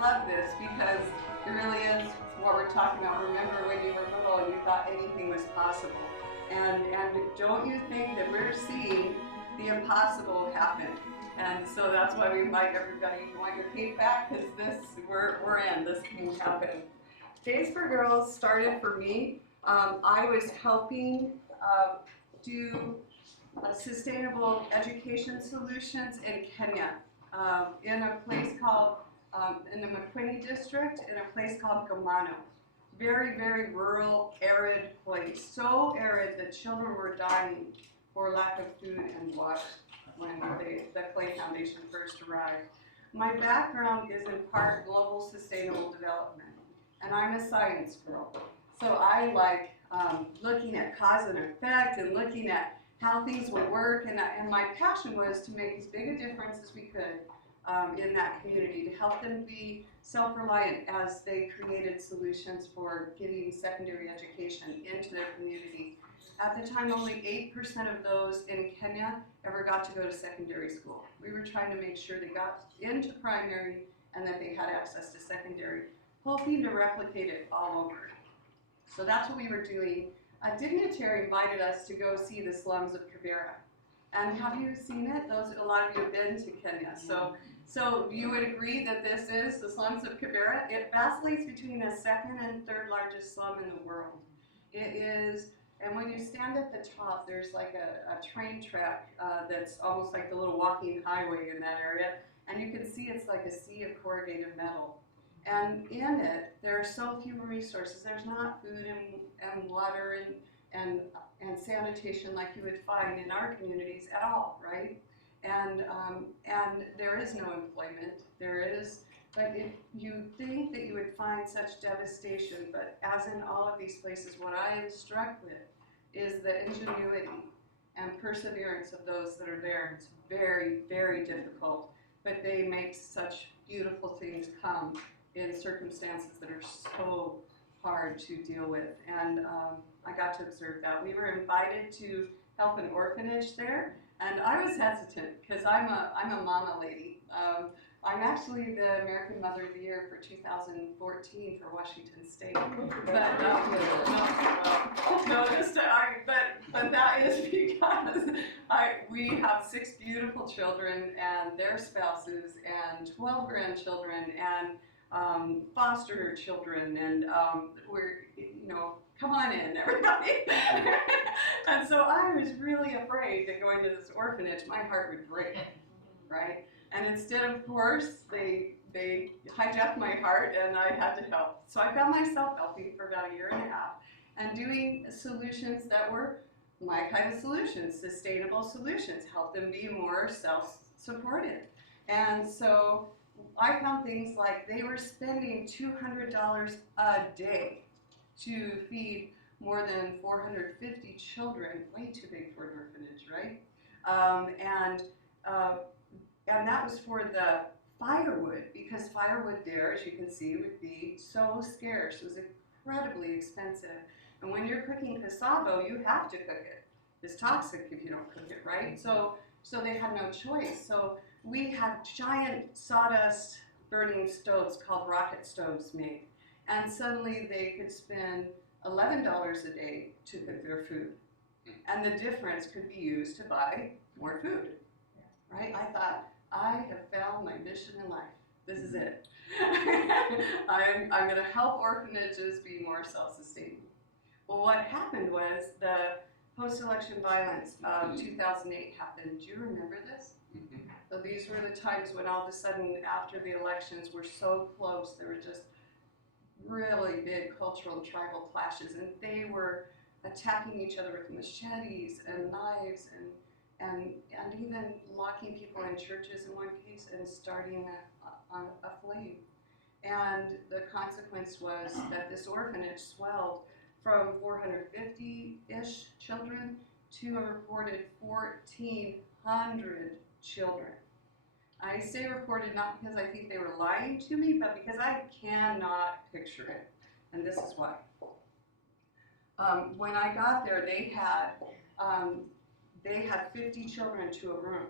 love this because it really is what we're talking about. Remember when you were little and you thought anything was possible. And don't you think that we're seeing the impossible happen? And so that's why we invite everybody. You want your cake back? Because we're in. This can happen. Days for Girls started for me. I was helping do sustainable education solutions in Kenya, in a place called, in the Makwini district, in a place called Gamano. Very, very rural, arid place. So arid that children were dying for lack of food and water when the Clay Foundation first arrived. My background is in part global sustainable development, and I'm a science girl. So I like looking at cause and effect and looking at how things would work, and my passion was to make as big a difference as we could in that community, to help them be self-reliant as they created solutions for getting secondary education into their community. At the time, only 8% of those in Kenya ever got to go to secondary school. We were trying to make sure they got into primary and that they had access to secondary, hoping to replicate it all over. So that's what we were doing. A dignitary invited us to go see the slums of Kibera. And have you seen it? A lot of you have been to Kenya. So you would agree that this is the slums of Kibera? It vacillates between the second and third largest slum in the world. It is, and when you stand at the top, there's like a train track that's almost like the little walking highway in that area. And you can see it's like a sea of corrugated metal. And in it, there are so few resources. There's not food and water and sanitation like you would find in our communities at all, right? And there is no employment. But if you think that you would find such devastation, but as in all of these places, what I am struck with is the ingenuity and perseverance of those that are there. It's very, very difficult, but they make such beautiful things come in circumstances that are so hard to deal with. And I got to observe that. We were invited to help an orphanage there, and I was hesitant because I'm a mama lady. I'm actually the American Mother of the Year for 2014 for Washington State. But that is because we have 6 beautiful children and their spouses and 12 grandchildren and foster children, and we're, come on in, everybody. And so I was really afraid that going to this orphanage, my heart would break, right? And instead, of course, they hijacked my heart and I had to help. So I found myself helping for about 1.5 years and doing solutions that were my kind of solutions, sustainable solutions, help them be more self-supported. And so I found things like they were spending $200 a day to feed more than 450 children, way too big for an orphanage, right? And that was for the firewood, because firewood there, as you can see, would be so scarce. It was incredibly expensive. And when you're cooking cassava, you have to cook it. It's toxic if you don't cook it, right? So they had no choice. So we had giant sawdust burning stoves called rocket stoves made. And suddenly they could spend $11 a day to cook their food. And the difference could be used to buy more food, right? I thought, I have found my mission in life. This is it. I'm going to help orphanages be more self-sustaining. Well, what happened was the post-election violence of 2008 happened. Do you remember this? So these were the times when all of a sudden, after the elections were so close, there were just really big cultural and tribal clashes, and they were attacking each other with machetes and knives and even locking people in churches in one case and starting a flame. And the consequence was that this orphanage swelled from 450-ish children to a reported 1,400 children. I say reported not because I think they were lying to me, but because I cannot picture it. And this is why. When I got there, they had 50 children to a room.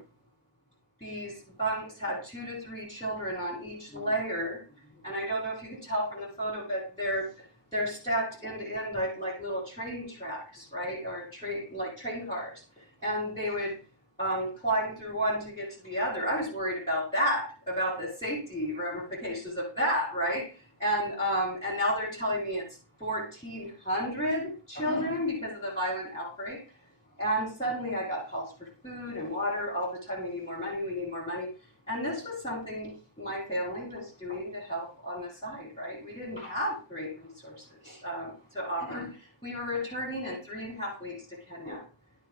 These bunks had 2 to 3 children on each layer, and I don't know if you can tell from the photo, but they're stacked end to end like little train tracks, right, or train cars, and they would climb through one to get to the other. I was worried about that, about the safety ramifications of that, right? And now they're telling me it's 1,400 children because of the violent outbreak. And suddenly I got calls for food and water all the time. We need more money, we need more money. And this was something my family was doing to help on the side, right? We didn't have great resources to offer. We were returning in 3.5 weeks to Kenya.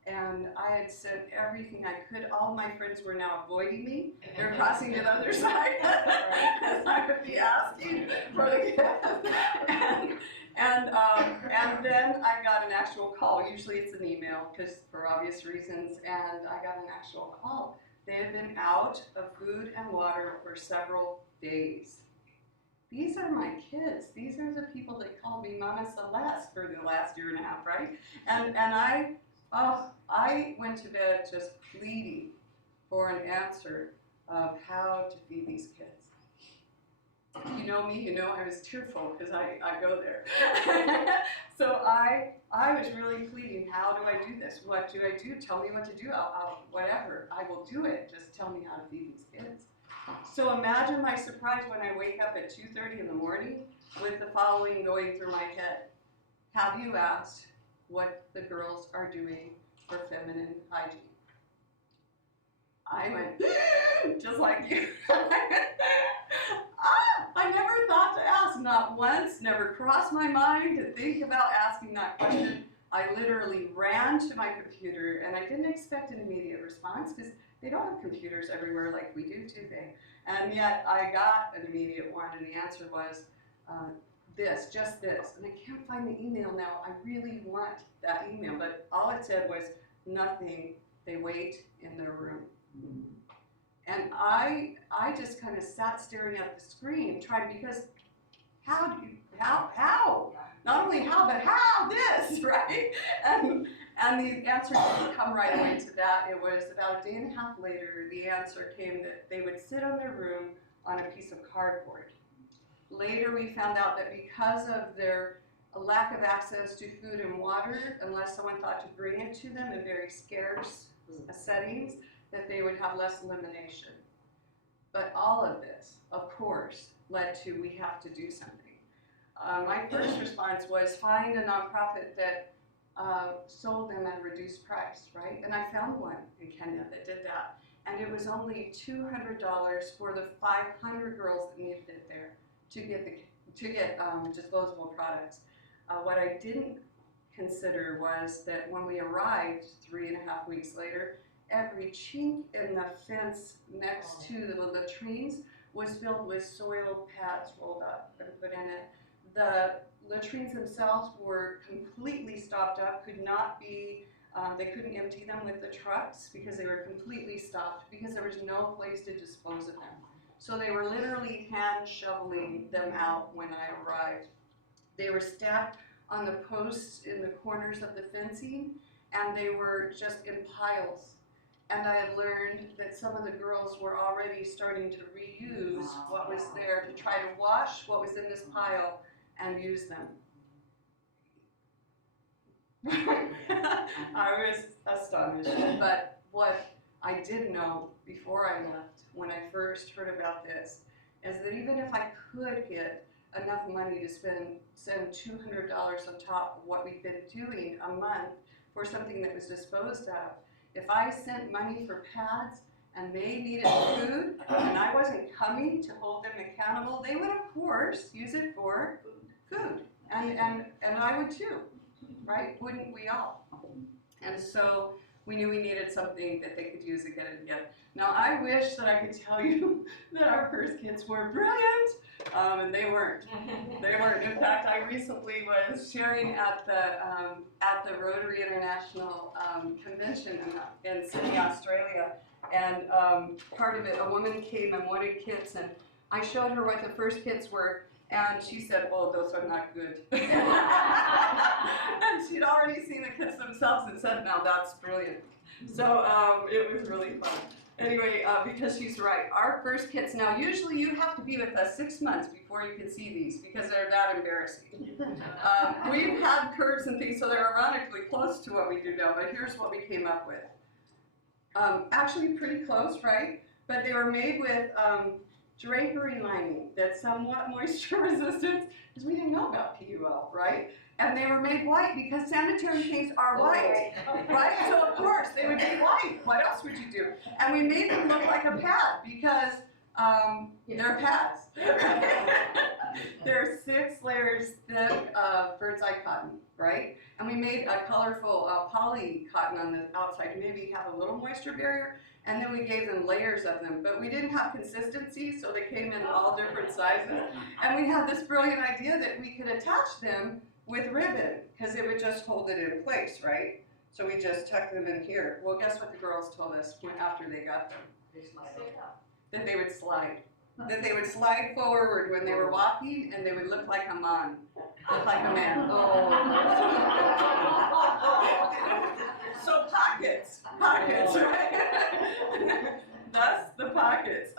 And I had sent everything I could. All my friends were now avoiding me. They were crossing to the other side because I would be asking for the kids. And then I got an actual call. Usually it's an email because for obvious reasons. And I got an actual call. They had been out of food and water for several days. These are my kids. These are the people that called me Mama Celeste for the last 1.5 years, right? And I went to bed just pleading for an answer of how to feed these kids. You know me, you know I was tearful because I go there. So I was really pleading, how do I do this? What do I do? Tell me what to do. I'll whatever. I will do it. Just tell me how to feed these kids. So imagine my surprise when I wake up at 2:30 in the morning with the following going through my head. Have you asked what the girls are doing for feminine hygiene? I went, just like you. I never thought to ask, not once, never crossed my mind to think about asking that question. I literally ran to my computer, and I didn't expect an immediate response because they don't have computers everywhere like we do, do they? And yet I got an immediate one, and the answer was this, just this. And I can't find the email now. I really want that email, but all it said was nothing. They wait in their room. And I just kind of sat staring at the screen, trying, because how? Not only how, but how this, right? And the answer didn't come right away to that. It was about 1.5 days later, the answer came that they would sit on their room on a piece of cardboard. Later, we found out that because of their lack of access to food and water, unless someone thought to bring it to them in very scarce settings, that they would have less elimination. But all of this, of course, led to we have to do something. My first response was find a nonprofit that sold them at a reduced price, right? And I found one in Kenya that did that. And it was only $200 for the 500 girls that needed it there to get disposable products. What I didn't consider was that when we arrived 3.5 weeks later, every chink in the fence next to the latrines was filled with soiled pads rolled up and put in it. The latrines themselves were completely stopped up, could not be, they couldn't empty them with the trucks because they were completely stopped because there was no place to dispose of them. So they were literally hand shoveling them out when I arrived. They were stacked on the posts in the corners of the fencing, and they were just in piles. And I had learned that some of the girls were already starting to reuse what was there to try to wash what was in this pile and use them. I was astonished. But what I did know before I left, when I first heard about this, is that even if I could get enough money to send $200 on top of what we've been doing a month for something that was disposed of, if I sent money for pads and they needed food and I wasn't coming to hold them accountable, they would of course use it for food. And I would too, right? Wouldn't we all? And so we knew we needed something that they could use again and again. Now I wish that I could tell you that our first kids were brilliant, and they weren't. They weren't. In fact, I recently was sharing at the Rotary International Convention in Sydney, Australia, and part of it, a woman came and wanted kits, and I showed her what the first kits were, and she said, "Oh, those are not good." And she'd already seen the kits themselves and said, "Now that's brilliant." So it was really fun. Anyway, because she's right. Our first kits, now usually you have to be with us 6 months before you can see these because they're that embarrassing. We've had curves and things, so they're ironically close to what we do now, but here's what we came up with. Actually pretty close, right? But they were made with drapery lining that's somewhat moisture resistant, because we didn't know about PUL, right? And they were made white because sanitary paints are white, right? So of course they would be white. What else would you do? And we made them look like a pad because they're pads. They're 6 layers thick bird's eye cotton, right? And we made a colorful poly cotton on the outside to maybe have a little moisture barrier. And then we gave them layers of them, but we didn't have consistency, so they came in all different sizes. And we had this brilliant idea that we could attach them with ribbon, because it would just hold it in place, right? So we just tucked them in here. Well, guess what the girls told us after they got them? That they would slide. That they would slide forward when they were walking, and they would look like a man. Look like a man. Oh. So pockets, right? Thus the pockets.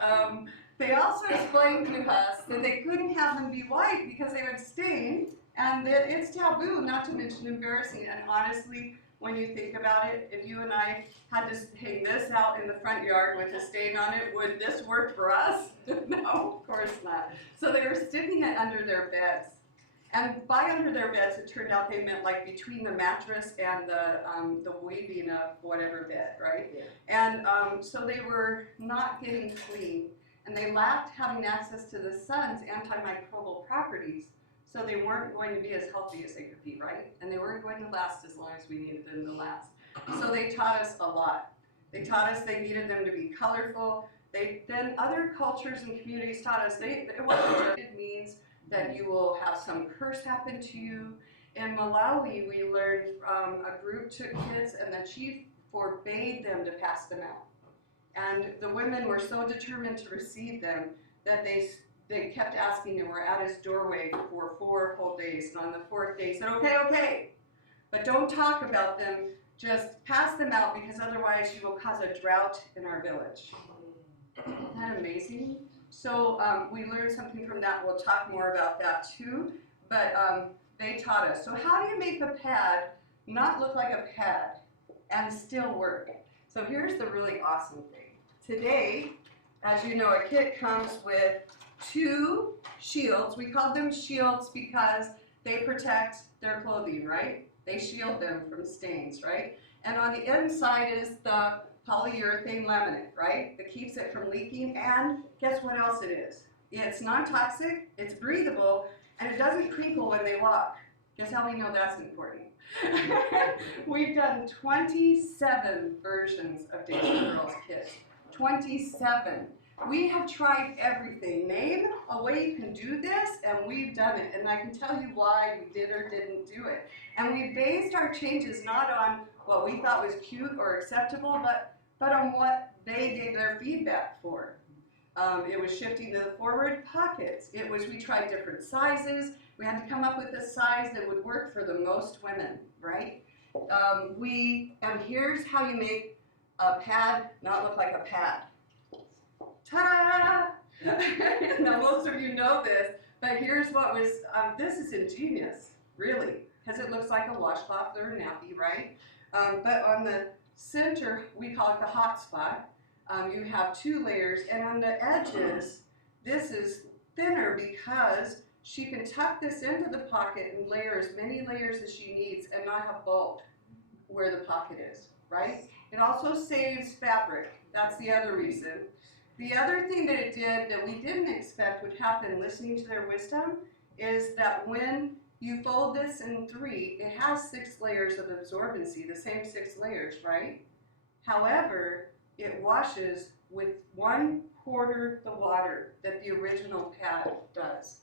They also explained to us that they couldn't have them be white because they would stain, and that it's taboo, not to mention embarrassing. And honestly, when you think about it, if you and I had to hang this out in the front yard with a stain on it, would this work for us? No, of course not. So they were sticking it under their beds. And by under their beds, it turned out they meant like between the mattress and the weaving of whatever bed, right? Yeah. And so they were not getting clean, and they lacked having access to the sun's antimicrobial properties, so they weren't going to be as healthy as they could be, right? And they weren't going to last as long as we needed them to last. So they taught us a lot. They taught us they needed them to be colorful. Then other cultures and communities taught us what it means that you will have some curse happen to you. In Malawi, we learned a group took kids and the chief forbade them to pass them out. And the women were so determined to receive them that they kept asking and were at his doorway for 4 whole days. And on the 4th day, he said, okay, but don't talk about them, just pass them out because otherwise you will cause a drought in our village. Isn't that amazing? So we learned something from that. We'll talk more about that too, but they taught us. So how do you make a pad not look like a pad and still work? So here's the really awesome thing. Today, as you know, a kit comes with 2 shields. We call them shields because they protect their clothing, right? They shield them from stains, right? And on the inside is the polyurethane laminate, right? That keeps it from leaking, and guess what else it is? It's non-toxic, it's breathable, and it doesn't crinkle when they walk. Guess how we know that's important? We've done 27 versions of Days for Girls kits. 27. We have tried everything. Name a way you can do this, and we've done it. And I can tell you why we did or didn't do it. And we based our changes not on what we thought was cute or acceptable, but on what they gave their feedback for. It was shifting to the forward pockets. It was, we tried different sizes. We had to come up with a size that would work for the most women, right? And here's how you make a pad not look like a pad. Ta-da! Now most of you know this, but here's what was, this is ingenious, really, because it looks like a washcloth or a nappy, right? But on the center, we call it the hot spot. You have 2 layers, and on the edges, this is thinner because she can tuck this into the pocket and layer as many layers as she needs and not have bulk where the pocket is, right? It also saves fabric. That's the other reason. The other thing that it did that we didn't expect would happen listening to their wisdom is that when you fold this in 3, it has 6 layers of absorbency, the same 6 layers, right? However, it washes with 1/4 the water that the original pad does.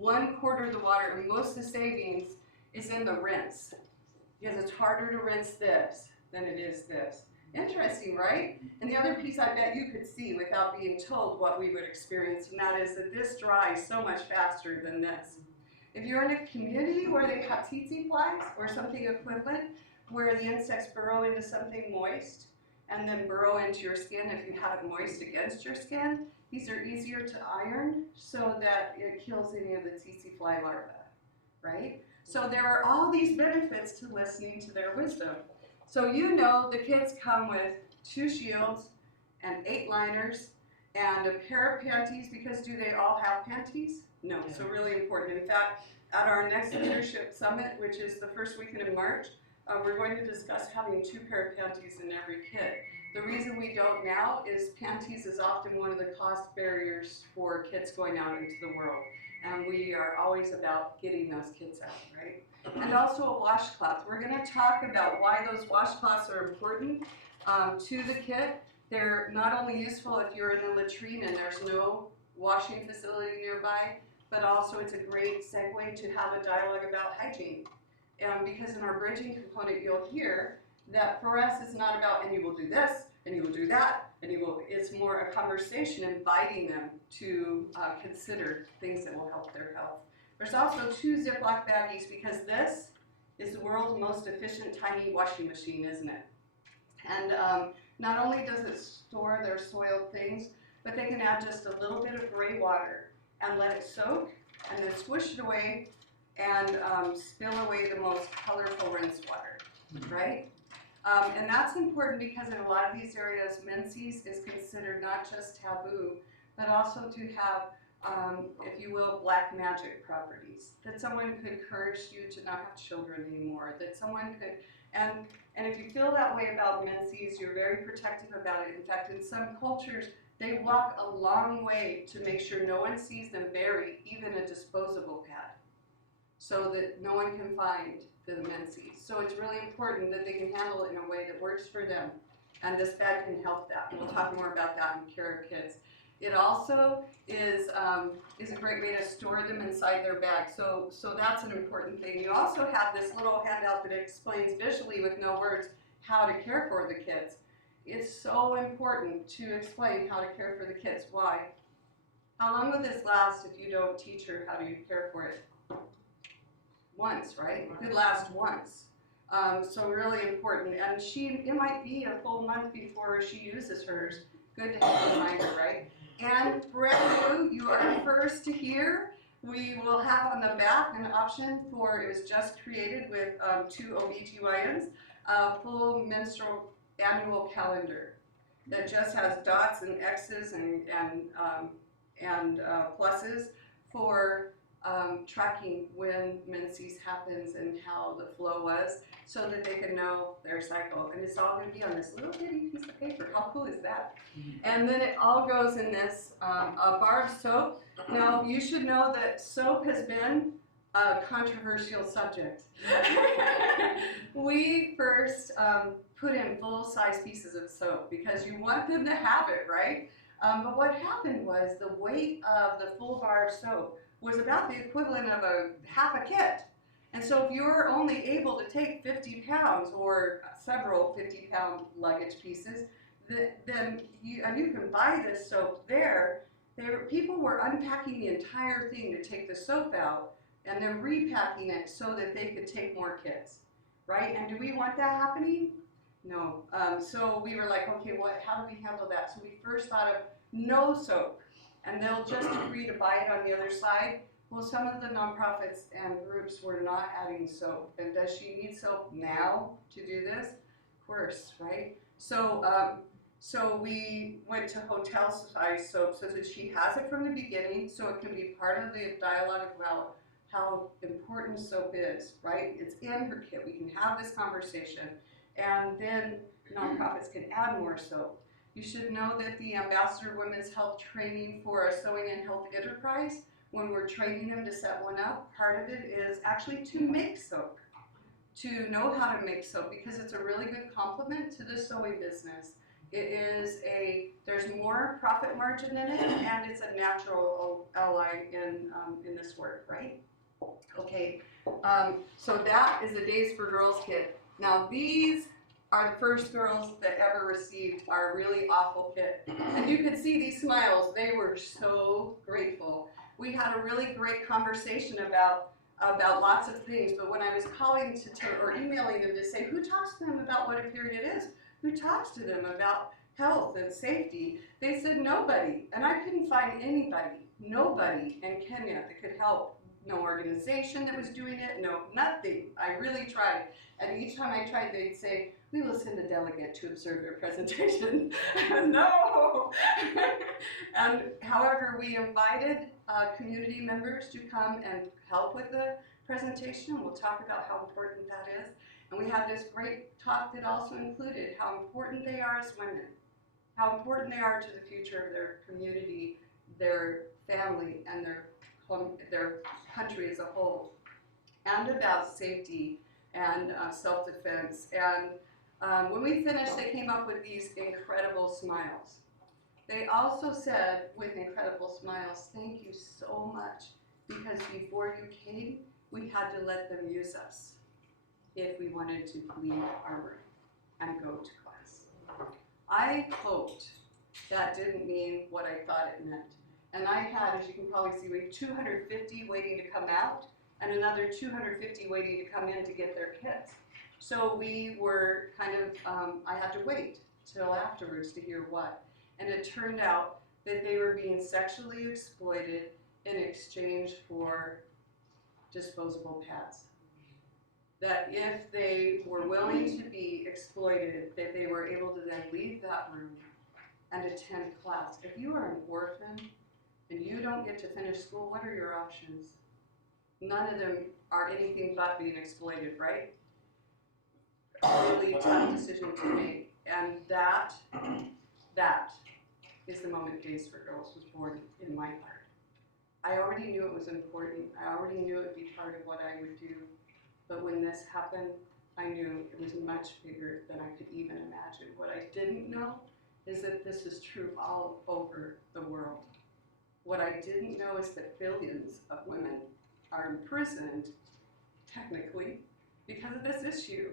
1/4 the water, and most of the savings is in the rinse, because it's harder to rinse this than it is this. Interesting, right? And the other piece I bet you could see without being told what we would experience, and that is that this dries so much faster than this. If you're in a community where they have tsetse flies or something equivalent, where the insects burrow into something moist, and then burrow into your skin if you have it moist against your skin. These are easier to iron so that it kills any of the tsetse fly larvae, right? So there are all these benefits to listening to their wisdom. So you know the kids come with 2 shields and 8 liners and a pair of panties, because do they all have panties? No, so really important. In fact, at our next leadership summit, which is the first weekend in March, we're going to discuss having 2 pair of panties in every kit. The reason we don't now is panties is often one of the cost barriers for kids going out into the world. And we are always about getting those kids out, right? And also a washcloth. We're going to talk about why those washcloths are important to the kit. They're not only useful if you're in a latrine and there's no washing facility nearby, but also it's a great segue to have a dialogue about hygiene. Because in our bridging component, you'll hear that for us it's not about, and you will do this, and you will do that, and you will, it's more a conversation inviting them to consider things that will help their health. There's also 2 Ziploc baggies, because this is the world's most efficient tiny washing machine, isn't it? And not only does it store their soiled things, but they can add just a little bit of gray water and let it soak, and then swish it away and spill away the most colorful rinse water, right? And that's important because in a lot of these areas, menses is considered not just taboo, but also to have, if you will, black magic properties. That someone could curse you to not have children anymore, that someone could, and if you feel that way about menses, you're very protective about it. In fact, in some cultures, they walk a long way to make sure no one sees them bury even a disposable pad, so that no one can find the menses. So it's really important that they can handle it in a way that works for them. And this bag can help that. We'll talk more about that in Care of Kids. It also is a great way to store them inside their bag. So that's an important thing. You also have this little handout that explains visually with no words how to care for the kids. It's so important to explain how to care for the kids. Why? How long will this last if you don't teach her how to care for it? Once, right? It could last once. So really important. And it might be a full month before she uses hers. Good to have a reminder, right? And brand new, you are first to hear. We will have on the back an option for, it was just created with 2 OBGYNs, a full menstrual annual calendar that just has dots and X's and pluses for tracking when menses happens and how the flow was, so that they can know their cycle. And it's all going to be on this little bitty piece of paper. How cool is that? And then it all goes in this a bar of soap. Now, you should know that soap has been a controversial subject. We first put in full-size pieces of soap because you want them to have it, right? But what happened was the weight of the full bar of soap was about the equivalent of half a kit. And so if you're only able to take 50 pounds or several 50-pound luggage pieces, then you can buy this soap there. People were unpacking the entire thing to take the soap out and then repacking it so that they could take more kits, right? And do we want that happening? No. So we were like, okay, how do we handle that? So we first thought of no soap, and they'll just agree to buy it on the other side. Well, some of the nonprofits and groups were not adding soap. And does she need soap now to do this? Of course, right? So we went to hotel-size soap so that she has it from the beginning, so it can be part of the dialogue about how important soap is, right? It's in her kit. We can have this conversation, and then nonprofits can add more soap. You should know that the Ambassador Women's Health Training for a Sewing and Health Enterprise, when we're training them to set one up, part of it is actually to make soap, to know how to make soap, because it's a really good complement to the sewing business. There's more profit margin in it, and it's a natural ally in this work, right? Okay, so that is the Days for Girls kit. Now these are the first girls that ever received our really awful kit. And you could see these smiles. They were so grateful. We had a really great conversation about lots of things, but when I was calling or emailing them to say, who talks to them about what a period is? who talks to them about health and safety, they said nobody. And I couldn't find nobody in Kenya that could help. No organization that was doing it, no, nothing. I really tried. And each time I tried, they'd say, we will send a delegate to observe your presentation. No! And however, we invited community members to come and help with the presentation. We'll talk about how important that is. And we had this great talk that also included how important they are as women, how important they are to the future of their community, their family, and their country as a whole, and about safety and self-defense. And when we finished, they came up with these incredible smiles. They also said, with incredible smiles, thank you so much, because before you came, we had to let them use us if we wanted to leave our room and go to class. I hoped that didn't mean what I thought it meant. And I had, as you can probably see, we have 250 waiting to come out and another 250 waiting to come in to get their kits. So we were kind of, I had to wait till afterwards to hear what. And it turned out that they were being sexually exploited in exchange for disposable pads. That if they were willing to be exploited, that they were able to then leave that room and attend class. If you are an orphan and you don't get to finish school, what are your options? None of them are anything but being exploited, right? A really tough decision to make. And that is the moment Days for Girls was born in my heart. I already knew it was important. I already knew it would be part of what I would do. But when this happened, I knew it was much bigger than I could even imagine. What I didn't know is that this is true all over the world. What I didn't know is that billions of women are imprisoned, technically, because of this issue.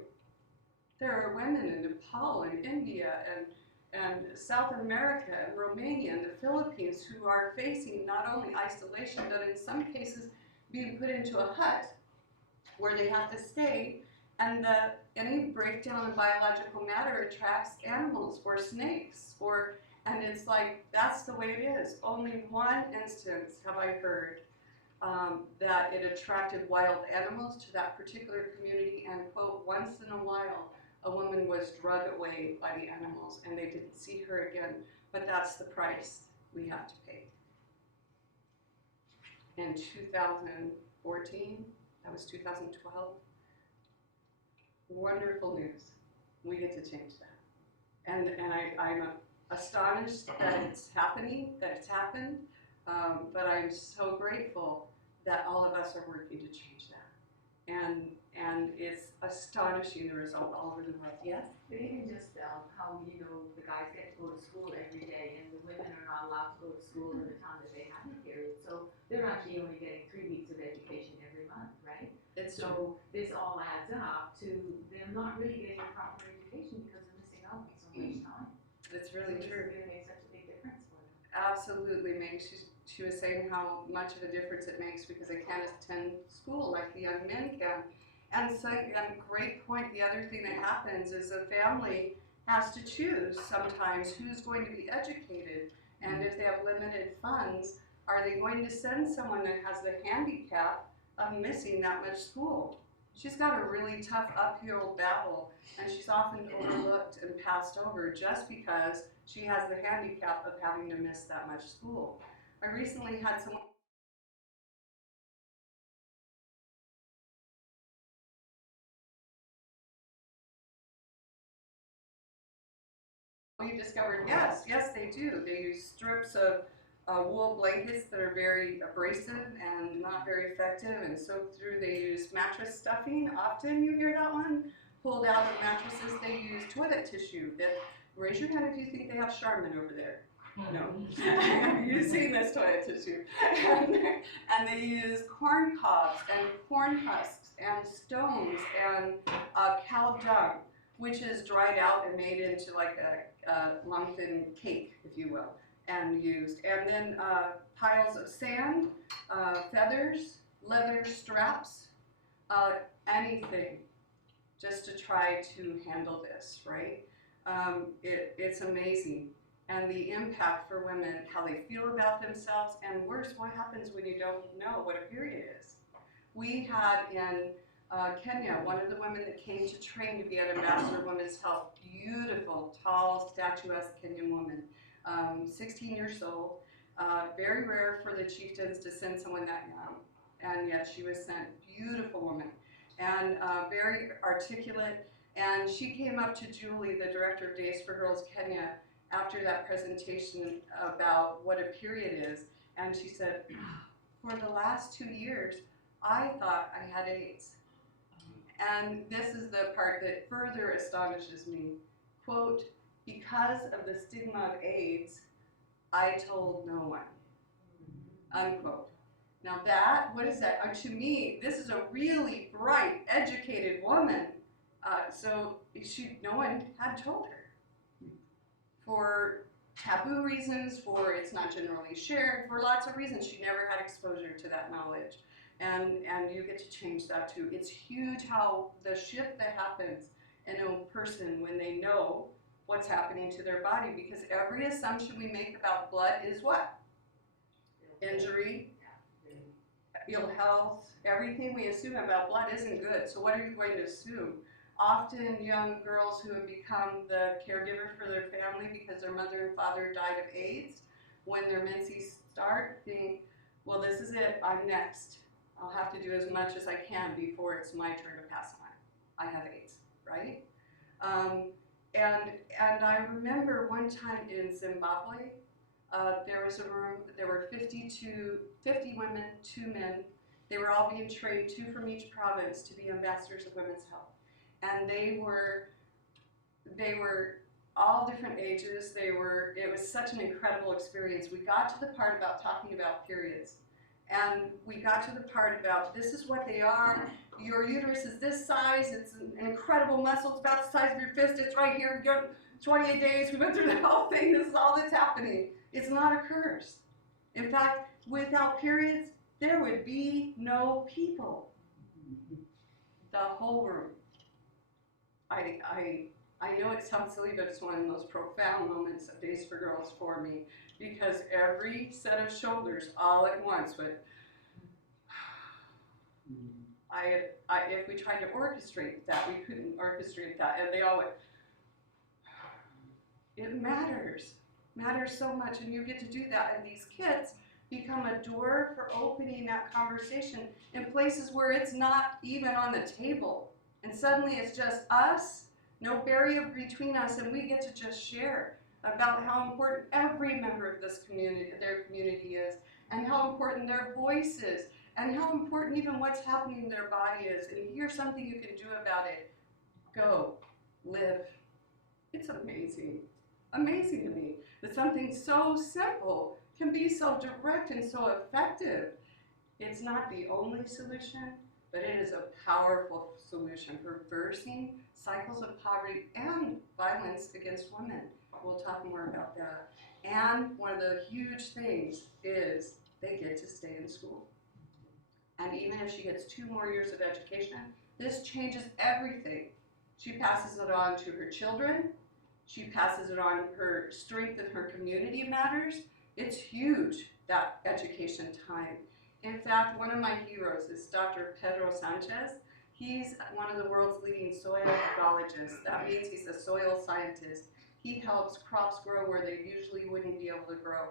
There are women in Nepal and India and South America and Romania and the Philippines who are facing not only isolation, but in some cases being put into a hut where they have to stay, and any breakdown in biological matter attracts animals or snakes, and it's like, that's the way it is. Only one instance have I heard that it attracted wild animals to that particular community, and quote, once in a while, a woman was drugged away by the animals and they didn't see her again, but that's the price we have to pay. In 2014, that was 2012, wonderful news. We get to change that. And I'm astonished that it's happening, that it's happened, but I'm so grateful that all of us are working to change that. And it's astonishing, the result all over the world. Yes? But even just how, the guys get to go to school every day and the women are not allowed to go to school in the time that they have the period. So they're actually only getting 3 weeks of education every month, right? So this all adds up to them not really getting a proper education because they're missing out on so much time. It's really true. It's going to make such a big difference for them. Absolutely makes. She was saying how much of a difference it makes because they can't attend school like the young men can. And so, great point, the other thing that happens is a family has to choose sometimes who's going to be educated. And if they have limited funds, are they going to send someone that has the handicap of missing that much school? She's got a really tough uphill battle, and she's often overlooked and passed over just because she has the handicap of having to miss that much school. I recently had someone we discovered, yes, they do. They use strips of wool blankets that are very abrasive and not very effective and soaked through. They use mattress stuffing. Often you hear that one pulled out of mattresses. They use toilet tissue. Raise your hand if you think they have Charmin over there. No. Have you seen this toilet tissue? And they use corn cobs and corn husks and stones and cow dung, which is dried out and made into like a lumped-in cake, if you will, and used. And then piles of sand, feathers, leather straps, anything just to try to handle this, right? It's amazing. And the impact for women, how they feel about themselves, and worse, what happens when you don't know what a period is. We had in Kenya, one of the women that came to train to be an ambassador of women's health, beautiful, tall, statuesque Kenyan woman, 16 years old. Very rare for the chieftains to send someone that young, and yet she was sent. Beautiful woman, and very articulate. And she came up to Julie, the director of Days for Girls Kenya, after that presentation about what a period is, and she said, for the last 2 years, I thought I had AIDS. And this is the part that further astonishes me. Quote, because of the stigma of AIDS, I told no one. Unquote. Now that, what is that? To me, this is a really bright, educated woman. So no one had told her. For taboo reasons, for it's not generally shared, for lots of reasons, she never had exposure to that knowledge. And you get to change that too. It's huge how the shift that happens in a person when they know what's happening to their body, because every assumption we make about blood is what? Injury, ill health, everything we assume about blood isn't good. So what are you going to assume? Often young girls who have become the caregiver for their family because their mother and father died of AIDS, when their menses start, think, well, this is it, I'm next. I'll have to do as much as I can before it's my turn to pass on. I have AIDS, right? And I remember one time in Zimbabwe, there was a room, there were 50 women, 2 men. They were all being trained, 2 from each province, to be ambassadors of women's health. And they were all different ages. It was such an incredible experience. We got to the part about talking about periods. And we got to the part about, this is what they are. Your uterus is this size. It's an incredible muscle. It's about the size of your fist. It's right here. We got 28 days. We went through the whole thing. This is all that's happening. It's not a curse. In fact, without periods, there would be no people. The whole room. I know it sounds silly, but it's one of the most profound moments of Days for Girls for me, because every set of shoulders all at once went, if we tried to orchestrate that, we couldn't orchestrate that, and they all went, it matters so much, and you get to do that, and these kits become a door for opening that conversation in places where it's not even on the table, and suddenly it's just us, no barrier between us, and we get to just share about how important every member of this community, their community is, and how important their voice is, and how important even what's happening in their body is, and here's something you can do about it. Go, live. It's amazing, amazing to me that something so simple can be so direct and so effective. It's not the only solution, but it is a powerful solution for reversing cycles of poverty and violence against women. We'll talk more about that. And one of the huge things is they get to stay in school. And even if she gets 2 more years of education, this changes everything. She passes it on to her children. She passes it on. Her strength in her community matters. It's huge, that education time. In fact, one of my heroes is Dr. Pedro Sanchez. He's one of the world's leading soil ecologists. That means he's a soil scientist. He helps crops grow where they usually wouldn't be able to grow.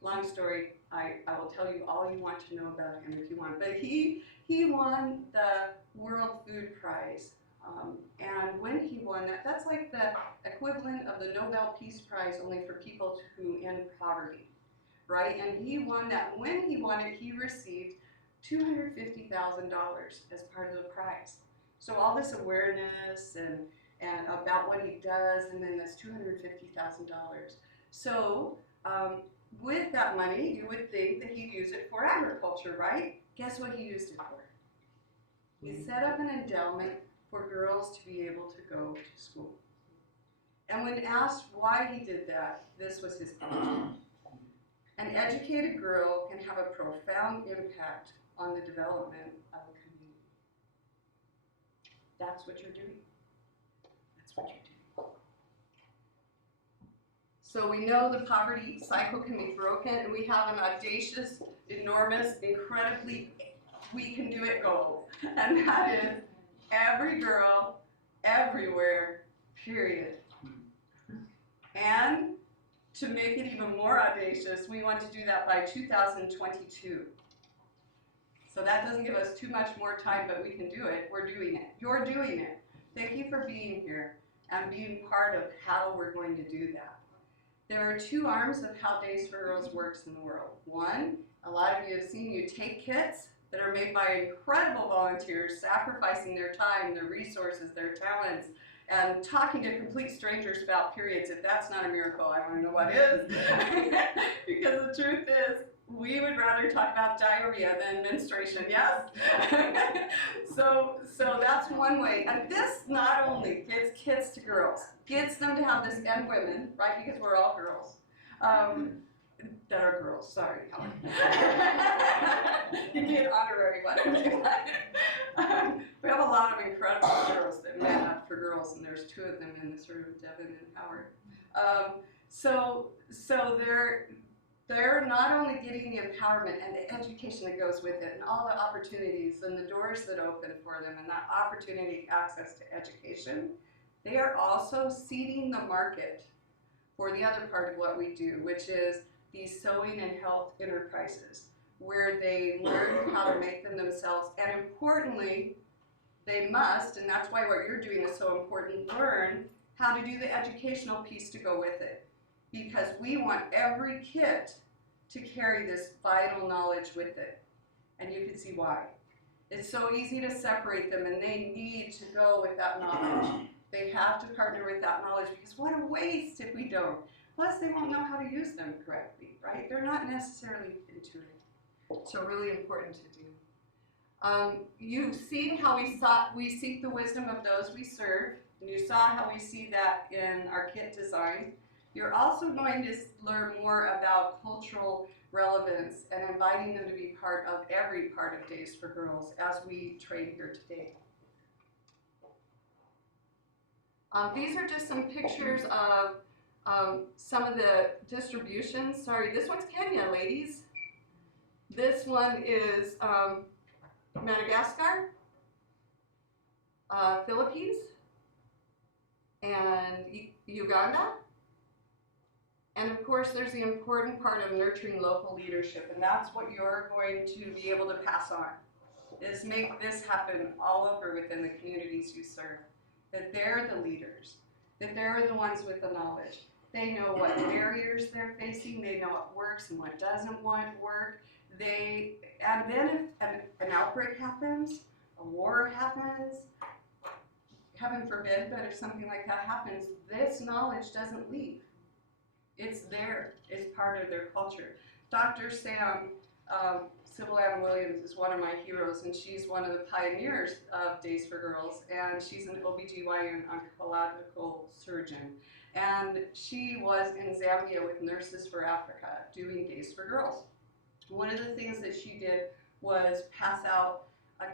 Long story, I will tell you all you want to know about him if you want. But he won the World Food Prize. And when he won that, that's like the equivalent of the Nobel Peace Prize, only for people who end poverty, right? And he won that. When he won it, he received $250,000 as part of the prize. So all this awareness and about what he does, and then this $250,000. So with that money, you would think that he'd use it for agriculture, right? Guess what he used it for? He set up an endowment for girls to be able to go to school. And when asked why he did that, this was his answer. An educated girl can have a profound impact on the development of a community. That's what you're doing. That's what you're doing. So we know the poverty cycle can be broken, and we have an audacious, enormous, incredibly, we can do it goal. And that is every girl, everywhere, period. And to make it even more audacious, we want to do that by 2022. So that doesn't give us too much more time, but we can do it. We're doing it. You're doing it. Thank you for being here and being part of how we're going to do that. There are two arms of how Days for Girls works in the world. One, a lot of you have seen, you take kits that are made by incredible volunteers, sacrificing their time, their resources, their talents, and talking to complete strangers about periods. If that's not a miracle, I want to know what is. Because the truth is, we would rather talk about diarrhea than menstruation, yes? So that's one way. And this not only gives kids to girls, gets them to have this, and women, right? Because we're all girls. That are girls, sorry, Helen. You get an honorary one. We have a lot of incredible girls that man up for girls, and there's two of them in this room, Devin and Howard. So they're not only getting the empowerment and the education that goes with it, and all the opportunities and the doors that open for them, and that opportunity access to education, they are also seeding the market for the other part of what we do, which is these sewing and health enterprises, where they learn how to make them themselves, and importantly, they must, and that's why what you're doing is so important, learn how to do the educational piece to go with it. Because we want every kit to carry this vital knowledge with it. And you can see why. It's so easy to separate them, and they need to go with that knowledge. They have to partner with that knowledge, because what a waste if we don't. Plus, they won't know how to use them correctly, right? They're not necessarily intuitive. So really important to do. You've seen how we seek the wisdom of those we serve, and you saw how we see that in our kit design. You're also going to learn more about cultural relevance and inviting them to be part of every part of Days for Girls as we train here today. These are just some pictures of some of the distributions. Sorry, this one's Kenya, ladies. This one is Madagascar, Philippines, and Uganda. And of course, there's the important part of nurturing local leadership, and that's what you're going to be able to pass on, is make this happen all over within the communities you serve. That they're the leaders, that they're the ones with the knowledge. They know what barriers they're facing, they know what works and what doesn't work. And then if an outbreak happens, a war happens, heaven forbid, but if something like that happens, this knowledge doesn't leave. It's there. It's part of their culture. Dr. Sam, Sybil Ann Williams, is one of my heroes, and she's one of the pioneers of Days for Girls, and she's an OBGYN oncological surgeon. And she was in Zambia with Nurses for Africa doing Days for Girls. One of the things that she did was pass out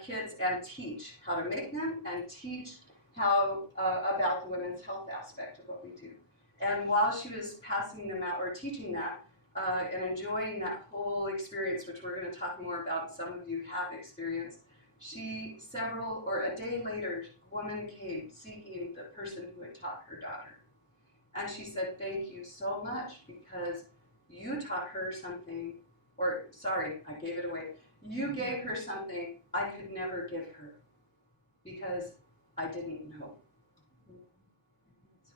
kits and teach how to make them, and teach how about the women's health aspect of what we do. And while she was passing them out or teaching that and enjoying that whole experience, which we're going to talk more about, some of you have experienced, a day later, a woman came seeking the person who had taught her daughter. And she said, thank you so much, because you taught her something, or sorry, I gave it away. You gave her something I could never give her because I didn't know. It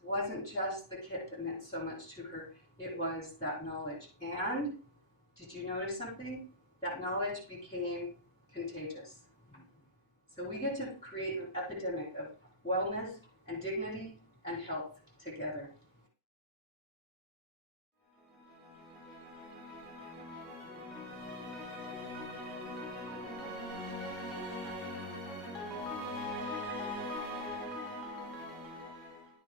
wasn't just the kit that meant so much to her, it was that knowledge. And did you notice something? That knowledge became contagious. So we get to create an epidemic of wellness and dignity and health together.